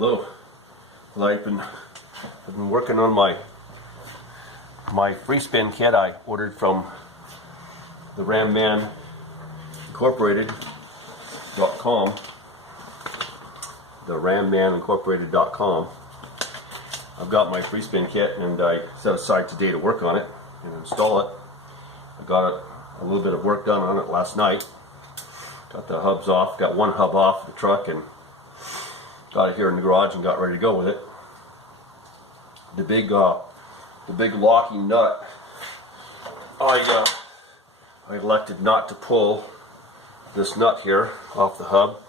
Hello. Well, I've been working on my free spin kit I ordered from the Ramman Incorporated.com. The RammanIncorporated.com. I've got my free spin kit and I set aside today to work on it and install it. I got a little bit of work done on it last night. Got the hubs off, got one hub off the truck and got it here in the garage and got ready to go with it. The big locking nut, I elected not to pull this nut here off the hub.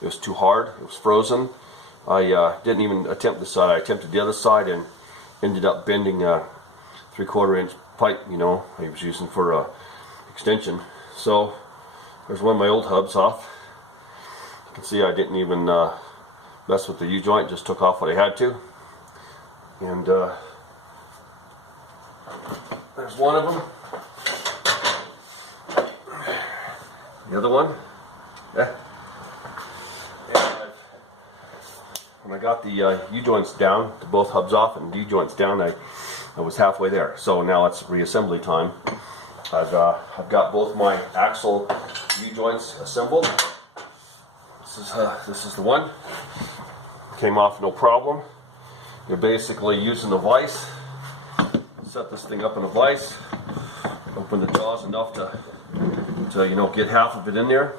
It was too hard, it was frozen. I didn't even attempt this side. I attempted the other side and ended up bending a 3/4 inch pipe, you know, I was using for extension. So there's one of my old hubs off. You can see I didn't even mess with the U-joint, just took off what I had to. And there's one of them. The other one. Yeah. And when I got the U-joints down, the both hubs off and the U-joints down, I was halfway there. So now it's reassembly time. I've got both my axle U-joints assembled. This is the one. Came off no problem. You're basically using a vise. Set this thing up in a vise. Open the jaws enough to you know, get half of it in there.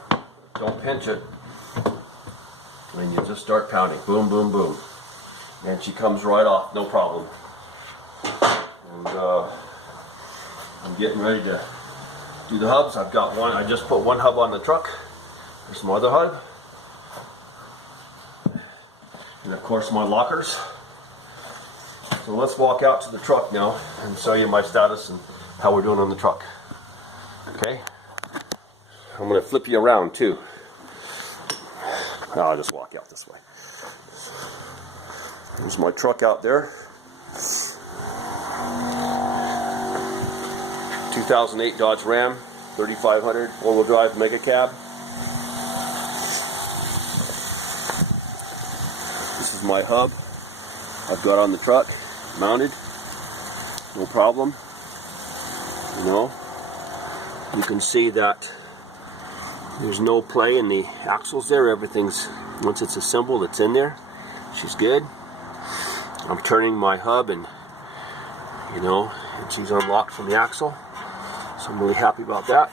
Don't pinch it. And you just start pounding. Boom, boom, boom. And she comes right off, no problem. And I'm getting ready to do the hubs. I've got one. I just put one hub on the truck. There's my other hub. And of course my lockers. So let's walk out to the truck now and show you my status and how we're doing on the truck. Okay? I'm going to flip you around too. I'll just walk out this way. There's my truck out there. 2008 Dodge Ram 3500 4-wheel drive mega cab. This is my hub I've got on the truck, mounted, no problem. You know, you can see that there's no play in the axles there. Everything's, once it's assembled, it's in there. She's good. I'm turning my hub and, you know, and she's unlocked from the axle. So I'm really happy about that.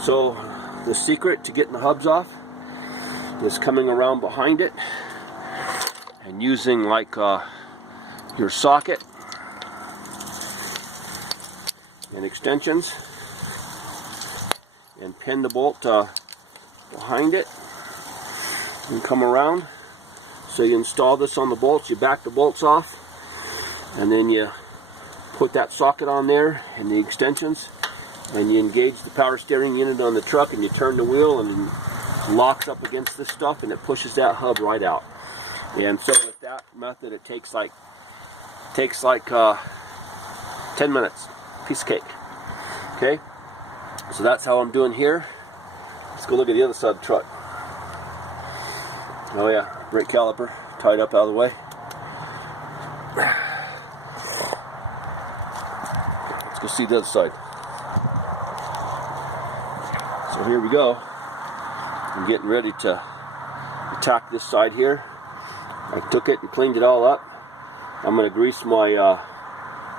So the secret to getting the hubs off is coming around behind it and using like your socket and extensions and pin the bolt behind it and come around. So you install this on the bolts, you back the bolts off, and then you put that socket on there and the extensions, and you engage the power steering unit on the truck and you turn the wheel and it locks up against this stuff and it pushes that hub right out. And so with that method it takes like 10 minutes, piece of cake. Okay, so that's how I'm doing here. Let's go look at the other side of the truck. Oh yeah, brake caliper tied up out of the way. Let's go see the other side. So here we go. I'm getting ready to attack this side here. I took it and cleaned it all up. I'm going to grease my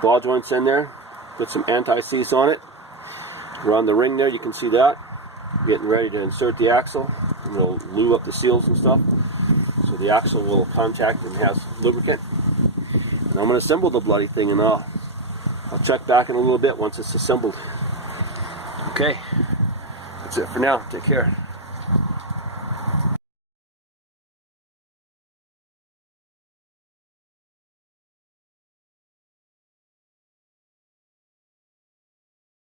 ball joints in there, put some anti-seize on it. Around the ring there, you can see that. Getting ready to insert the axle, and it'll lube up the seals and stuff. So the axle will contact and has lubricant. And I'm going to assemble the bloody thing, and I'll check back in a little bit once it's assembled. Okay, that's it for now. Take care.